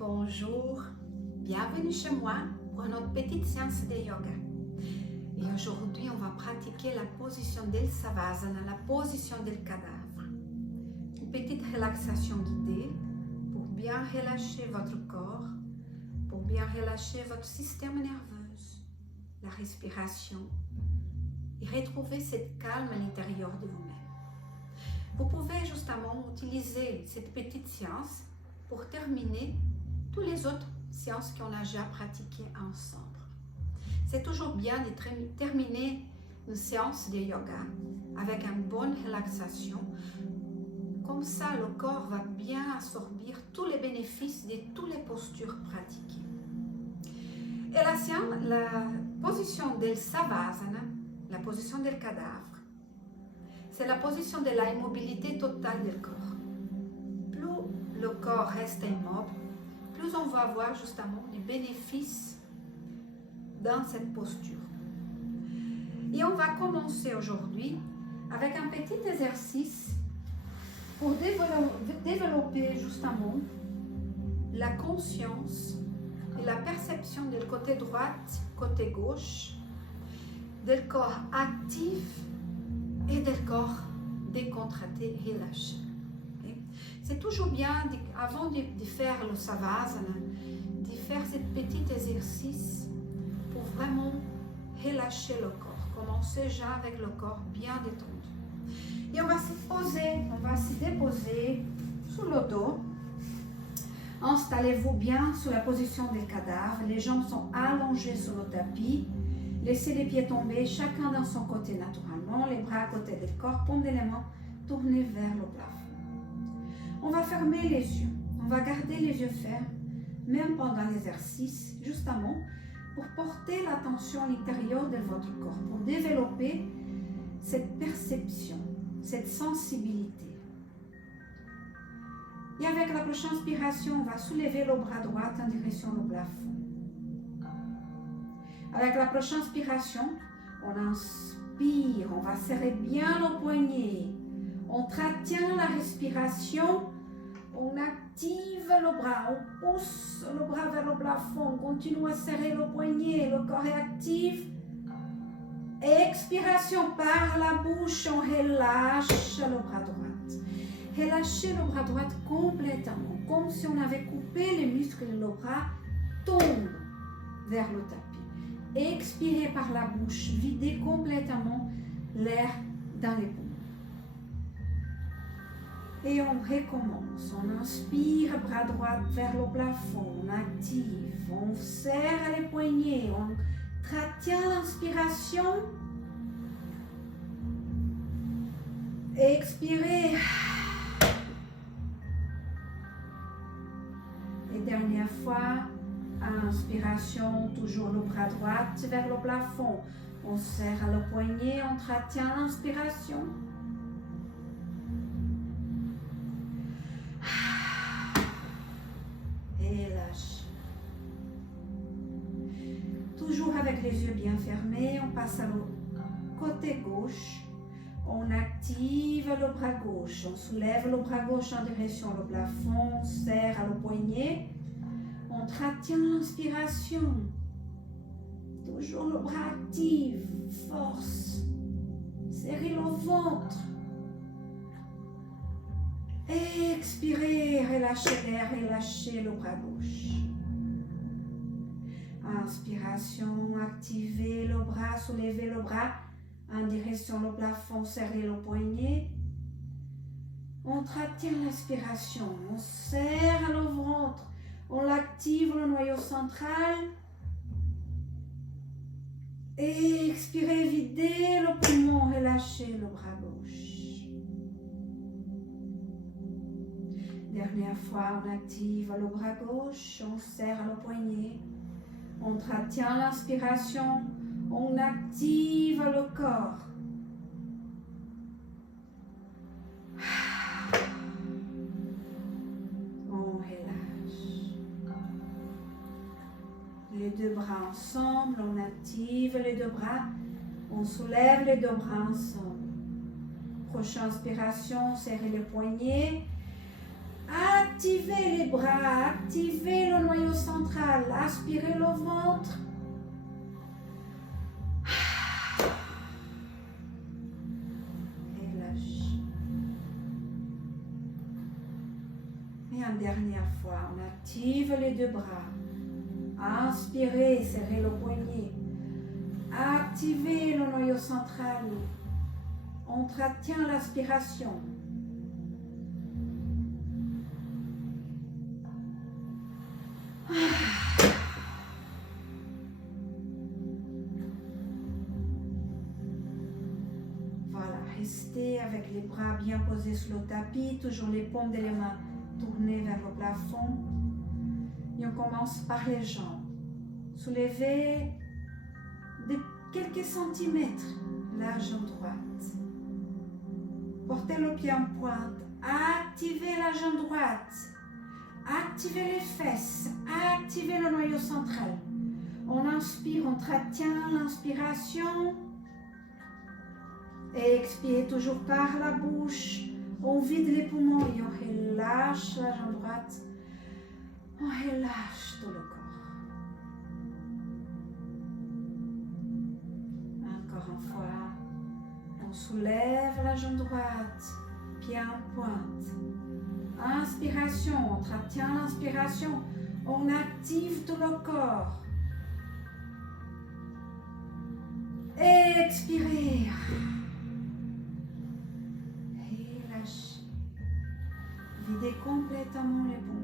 Bonjour, bienvenue chez moi pour notre petite séance de yoga. Et aujourd'hui, on va pratiquer la position del Savasana, la position del cadavre. Une petite relaxation guidée pour bien relâcher votre corps, pour bien relâcher votre système nerveux, la respiration et retrouver cette calme à l'intérieur de vous-même. Vous pouvez justement utiliser cette petite séance pour terminer toutes les autres séances qu'on a déjà pratiquées ensemble. C'est toujours bien de terminer une séance de yoga avec une bonne relaxation. Comme ça, le corps va bien absorber tous les bénéfices de toutes les postures pratiquées. Et la position del Savasana, la position del cadavre, c'est la position de l'immobilité totale du corps. Plus le corps reste immobile, plus on va avoir justement les bénéfices dans cette posture. Et on va commencer aujourd'hui avec un petit exercice pour développer justement la conscience et la perception du côté droit, côté gauche, du corps actif et du corps décontracté et relâché. C'est toujours bien, avant de faire le Savasana, de faire ce petit exercice pour vraiment relâcher le corps. Commencer déjà avec le corps bien détendu. Et on va se déposer sur le dos. Installez-vous bien sur la position des cadavres. Les jambes sont allongées sur le tapis. Laissez les pieds tomber, chacun dans son côté naturellement. Les bras à côté du corps, pendélièrement tournés vers le plafond. On va fermer les yeux. On va garder les yeux fermes, même pendant l'exercice, justement, pour porter l'attention à l'intérieur de votre corps, pour développer cette perception, cette sensibilité. Et avec la prochaine inspiration, on va soulever le bras droit en direction du plafond. Avec la prochaine inspiration, on inspire, on va serrer bien le poignet. On retient la respiration, on active le bras, on pousse le bras vers le plafond, on continue à serrer le poignet, le corps est actif. Expiration par la bouche, on relâche le bras droit. Relâchez le bras droit complètement, comme si on avait coupé les muscles et le bras tombe vers le tapis. Expirez par la bouche, videz complètement l'air dans les poumons. Et on recommence. On inspire, bras droit vers le plafond, on active, on serre les poignets, on retient l'inspiration. Expirez. Et dernière fois, inspiration, toujours le bras droit vers le plafond. On serre le poignet, on retient l'inspiration. Et lâche. Toujours avec les yeux bien fermés, on passe à le côté gauche. On active le bras gauche. On soulève le bras gauche en direction du plafond. On serre le poignet. On retient l'inspiration. Toujours le bras actif. Force. Serrez le ventre. Expirez, relâchez l'air, relâchez le bras gauche. Inspiration, activez le bras, soulevez le bras en direction du plafond, serrez le poignet. On retient l'inspiration, on serre le ventre, on active le noyau central. Expirez, videz le poumon, relâchez le bras gauche. Dernière fois, on active le bras gauche, on serre le poignet, on retient l'inspiration, on active le corps. On relâche. Les deux bras ensemble, on active les deux bras, on soulève les deux bras ensemble. Prochaine inspiration, serrez les poignets. Activez les bras, activez le noyau central, aspirez le ventre. Et lâchez. Et une dernière fois, on active les deux bras. Inspirez, serrez le poignet. Activez le noyau central. On retient l'aspiration. Voilà, restez avec les bras bien posés sur le tapis, toujours les paumes des mains tournées vers le plafond. Et on commence par les jambes. Soulevez de quelques centimètres la jambe droite. Portez le pied en pointe. Activez la jambe droite. Activez les fesses. Activez le noyau central. On inspire, on retient l'inspiration. Et expirez toujours par la bouche. On vide les poumons et on relâche la jambe droite. On relâche tout le corps. Encore une fois. On soulève la jambe droite. Pied en pointe. Inspiration. On retient l'inspiration. On active tout le corps. Expirez. Relâchez. Videz complètement les poumons.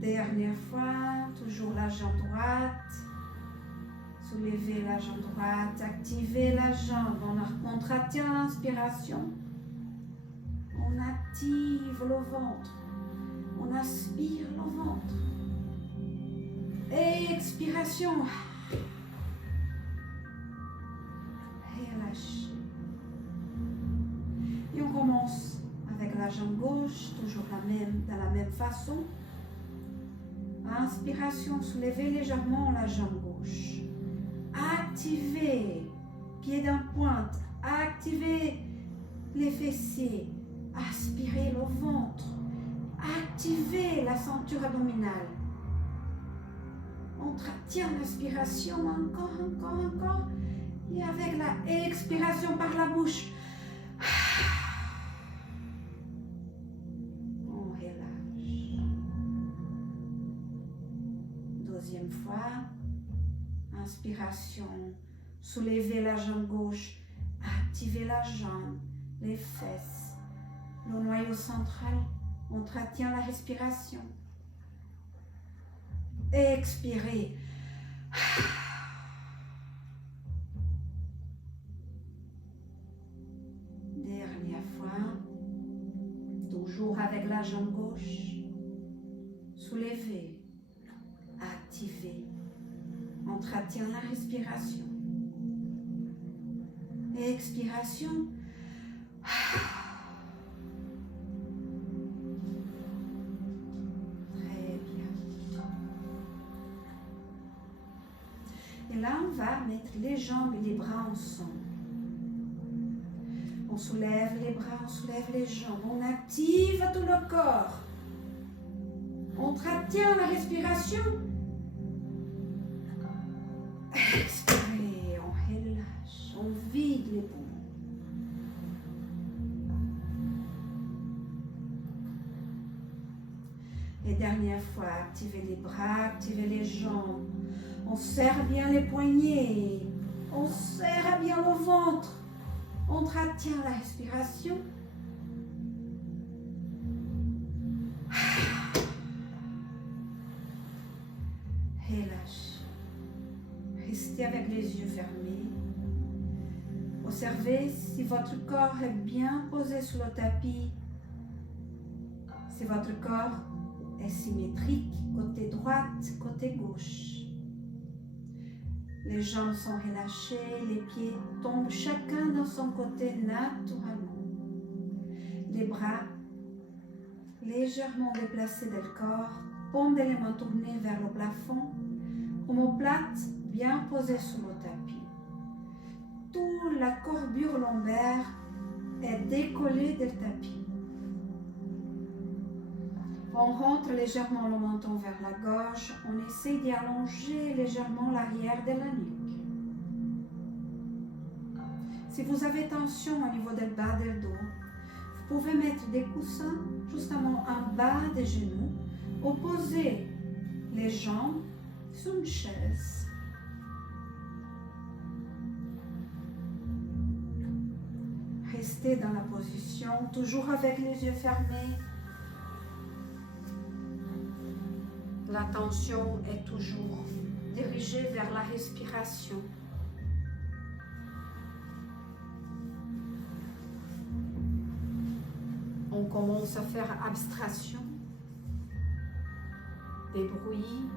Dernière fois, toujours la jambe droite. Soulevez la jambe droite, activez la jambe. On retient l'inspiration. On active le ventre. On aspire le ventre. Et expiration. Relâchez. Et on commence avec la jambe gauche, toujours de la même façon. Inspiration, soulevez légèrement la jambe gauche. Activez, pied en pointe, activez les fessiers, aspirez le ventre, activez la ceinture abdominale. On retient l'inspiration, encore, et avec la expiration par la bouche, on relâche. Deuxième fois. Inspiration, soulevez la jambe gauche, activez la jambe, les fesses, le noyau central, on retient la respiration. Expirez. Dernière fois, toujours avec la jambe gauche, soulevez, activez. On retient la respiration. Expiration. Très bien. Et là, on va mettre les jambes et les bras ensemble. On soulève les bras, on soulève les jambes. On active tout le corps. On retient la respiration. Expirez, on relâche, on vide les poumons. Et dernière fois, activez les bras, activez les jambes. On serre bien les poignets. On serre bien le ventre. On retient la respiration. Relâche. Restez avec les yeux fermés. Observez si votre corps est bien posé sur le tapis. Si votre corps est symétrique, côté droite, côté gauche. Les jambes sont relâchées, les pieds tombent chacun dans son côté naturellement. Les bras légèrement déplacés du corps, paumes des mains tournées vers le plafond, omoplate bien posée sur le tapis. Toute la courbure lombaire est décollé du tapis. On rentre légèrement le menton vers la gorge. On essaie d'allonger légèrement l'arrière de la nuque. Si vous avez tension au niveau du bas du dos, vous pouvez mettre des coussins justement en bas des genoux ou poser les jambes sur une chaise. Restez dans la position, toujours avec les yeux fermés. L'attention est toujours dirigée vers la respiration. On commence à faire abstraction des bruits,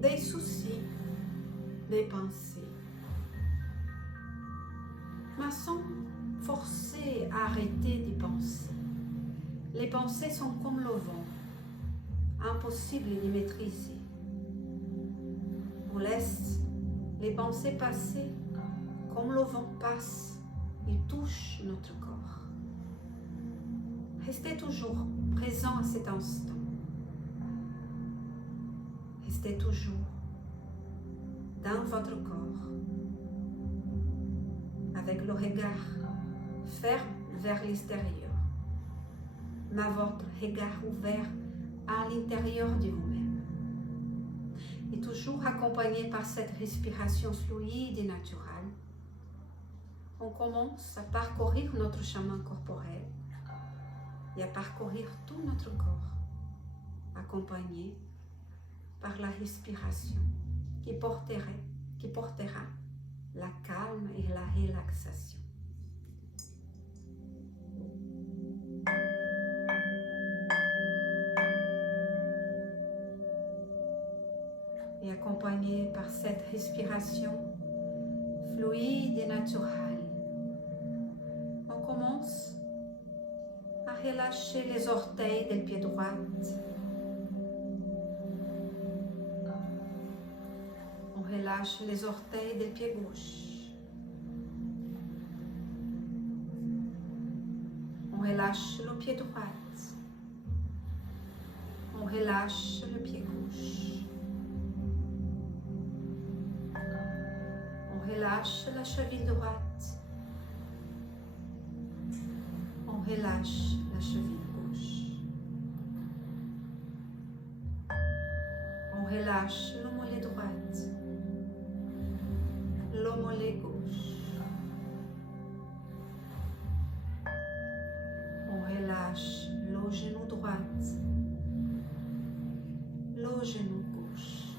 des soucis, des pensées. Mais sans forcer à arrêter d'y penser. Les pensées sont comme le vent, impossible de maîtriser. On laisse les pensées passer comme le vent passe et touche notre corps. Restez toujours présent à cet instant. Restez toujours dans votre corps, avec le regard ferme vers l'extérieur, mais votre regard ouvert à l'intérieur de vous-même. Et toujours accompagné par cette respiration fluide et naturelle, on commence à parcourir notre chemin corporel et à parcourir tout notre corps, accompagné par la respiration qui portera la calme et la relaxation. Et accompagné par cette respiration fluide et naturelle, on commence à relâcher les orteils du pied droit. On relâche les orteils du pied gauche. On relâche le pied droit. On relâche le pied gauche. On relâche la cheville droite. On relâche la cheville gauche. On relâche le mollet droit. Le mollet gauche. On relâche le genou droit. Le genou gauche.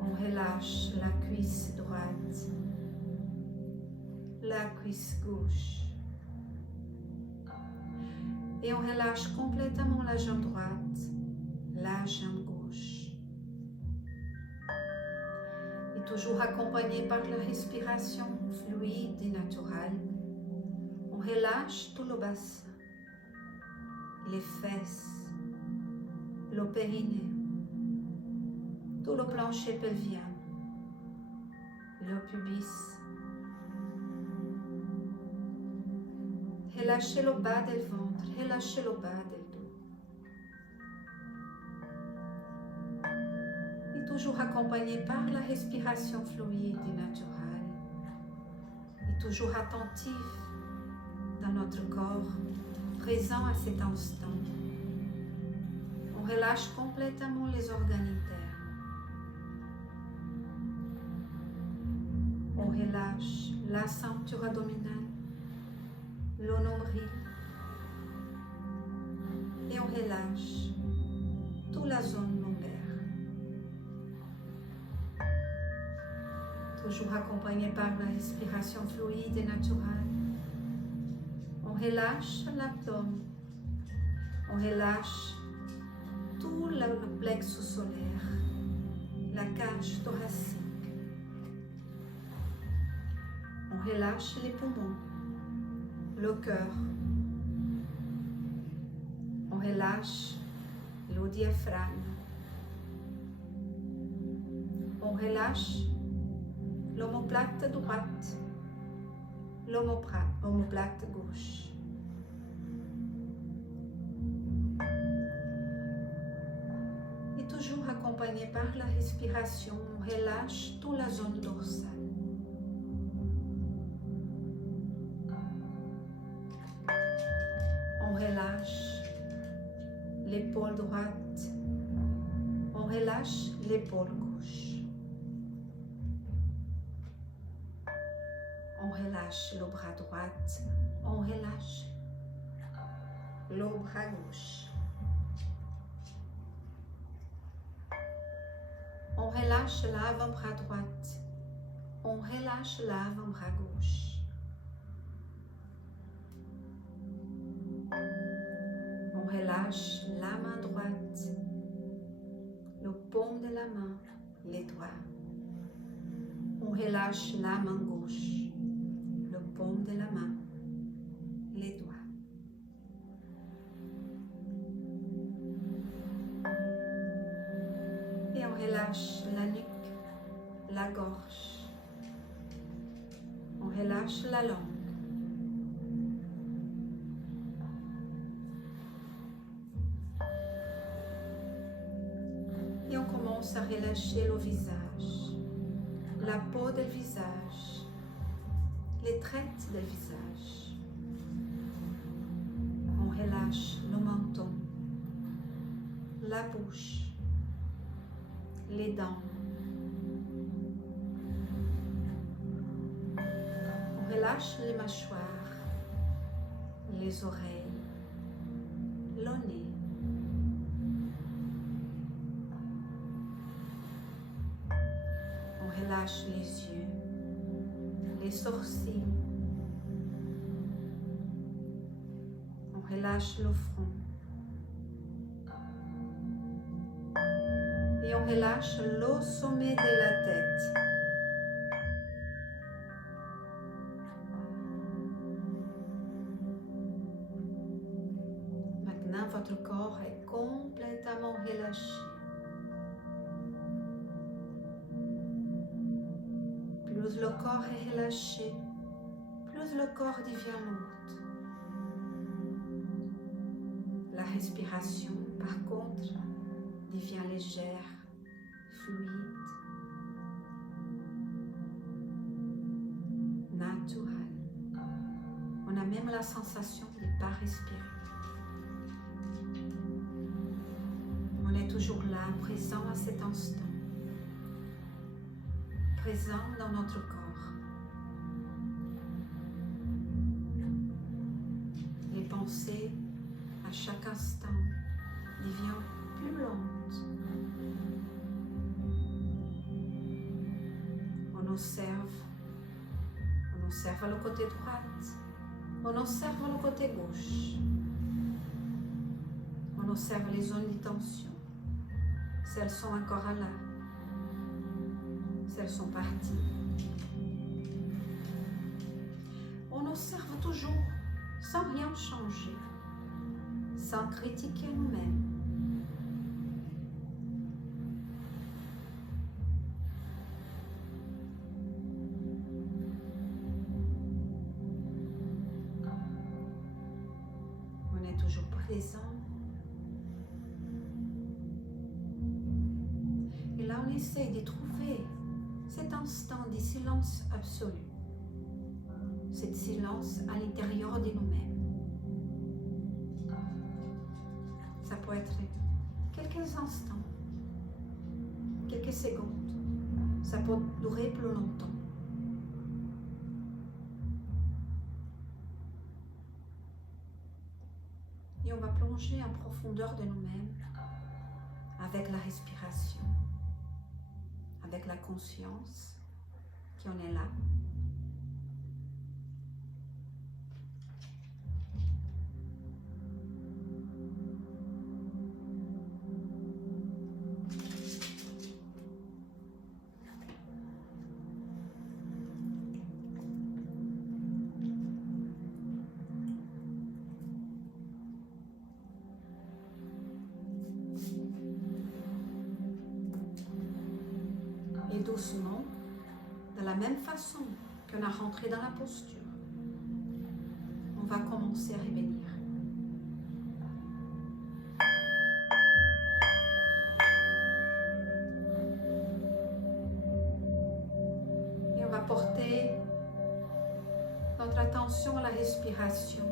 On relâche la cuisse droite, la cuisse gauche. Et on relâche complètement la jambe droite, la jambe gauche. Et toujours accompagné par la respiration fluide et naturelle, on relâche tout le bassin, les fesses, le périnée, tout le plancher pelvien, le pubis. Relâchez le bas du ventre, relâchez le bas du dos. Et toujours accompagné par la respiration fluide et naturelle. Et toujours attentif dans notre corps, présent à cet instant. On relâche complètement les organes internes. On relâche la ceinture abdominale, le nombril, et on relâche toute la zone lombaire. Toujours accompagné par la respiration fluide et naturelle. On relâche l'abdomen, on relâche tout le plexus solaire, la cage thoracique. On relâche les poumons, le cœur. On relâche le diaphragme. On relâche l'omoplate droite, l'omoplate gauche. Et toujours accompagné par la respiration, on relâche toute la zone dorsale. On relâche l'épaule droite, on relâche l'épaule gauche. On relâche le bras droit, on relâche le bras gauche. On relâche l'avant-bras droit, on relâche l'avant-bras gauche. On relâche la main droite, le paume de la main, les doigts. On relâche la main gauche, le paume de la main, les doigts. Et on relâche la nuque, la gorge. On relâche la langue. Et on commence à relâcher le visage, la peau du visage, les traits du visage. On relâche le menton, la bouche, les dents. On relâche les mâchoires, les oreilles, le nez. On relâche les yeux, les sourcils. On relâche le front. Et on relâche le sommet de la tête. Maintenant, votre corps est complètement relâché. Plus le corps est relâché, plus le corps devient lourd. La respiration, par contre, devient légère, fluide, naturelle. On a même la sensation de ne pas respirer. On est toujours là, présent à cet instant. Présent dans notre corps. Les pensées, à chaque instant, deviennent plus lentes. On observe le côté droit, on observe le côté gauche. On observe les zones de tension, si elles sont encore là, si elles sont parties. On observe toujours sans rien changer, sans critiquer nous-mêmes. On est toujours présent. Et là, on essaie de trouver cet instant de silence absolu. Cet silence à l'intérieur de nous-mêmes. Ça peut être quelques instants, quelques secondes. Ça peut durer plus longtemps. Et on va plonger en profondeur de nous-mêmes avec la respiration, avec la conscience qu'on est là. Et doucement, de la même façon qu'on a rentré dans la posture, on va commencer à revenir. Et on va porter notre attention à la respiration.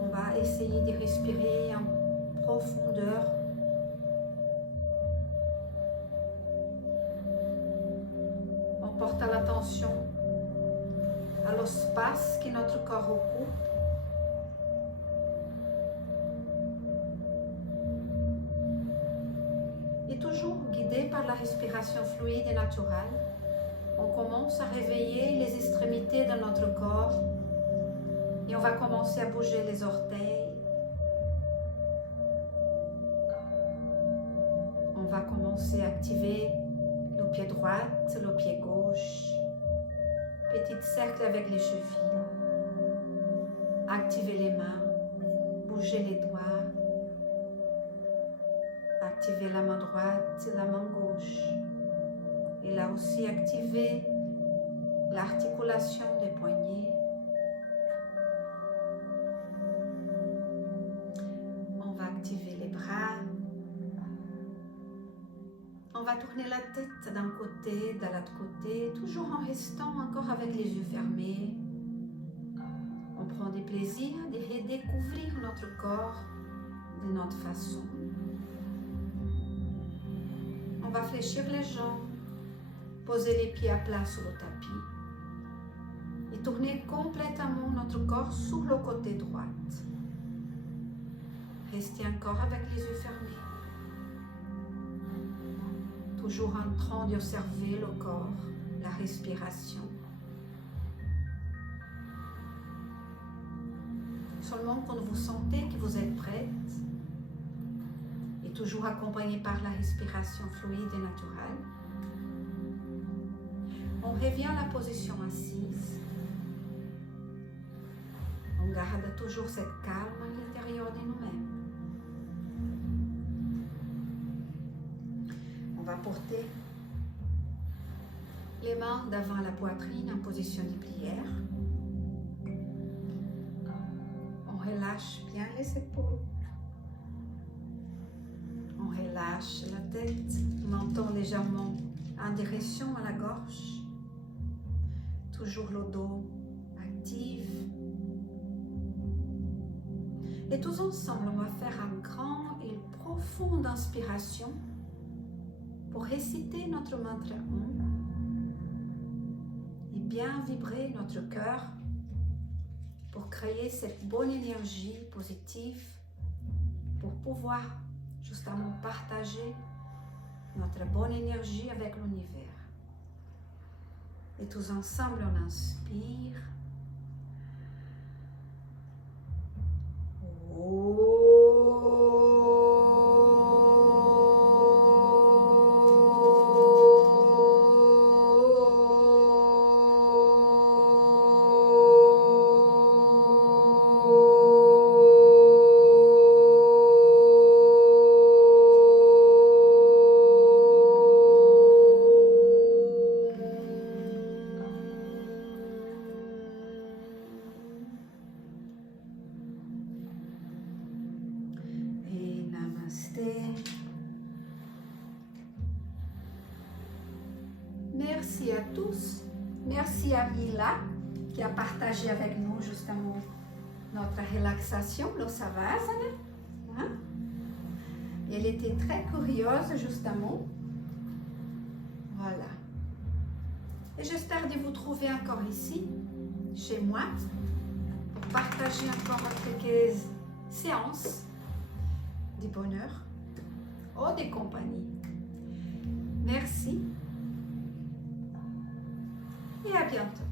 On va essayer de respirer en profondeur. On porte l'attention à l'espace que notre corps occupe. Et toujours guidé par la respiration fluide et naturelle, on commence à réveiller les extrémités de notre corps et on va commencer à bouger les orteils. On va commencer à activer le pied droit, le pied gauche. Petit cercle avec les chevilles. Activer les mains, bouger les doigts. Activer la main droite et la main gauche. Et là aussi, activer l'articulation des poignets. On va activer les bras. On va tourner la tête d'un côté, de l'autre côté, toujours en restant encore avec les yeux fermés. On prend du plaisir de redécouvrir notre corps de notre façon. On va fléchir les jambes. Poser les pieds à plat sur le tapis et tourner complètement notre corps sur le côté droit. Restez encore avec les yeux fermés. Toujours en train d'observer le corps, la respiration. Seulement quand vous sentez que vous êtes prête, et toujours accompagné par la respiration fluide et naturelle, on revient à la position assise. On garde toujours cette calme à l'intérieur de nous-mêmes. On va porter les mains devant la poitrine en position de prière. On relâche bien les épaules. On relâche la tête, menton légèrement en direction à la gorge. Toujours le dos actif. Et tous ensemble, on va faire une grande et profonde inspiration pour réciter notre mantra Om et bien vibrer notre cœur pour créer cette bonne énergie positive pour pouvoir justement partager notre bonne énergie avec l'univers. Et tous ensemble, on inspire. Merci à tous. Merci à Mila qui a partagé avec nous justement notre relaxation, le Savasana. Hein? Elle était très curieuse justement. Voilà. Et j'espère de vous trouver encore ici, chez moi, pour partager encore quelques séances de bonheur ou de compagnie. Merci et à bientôt.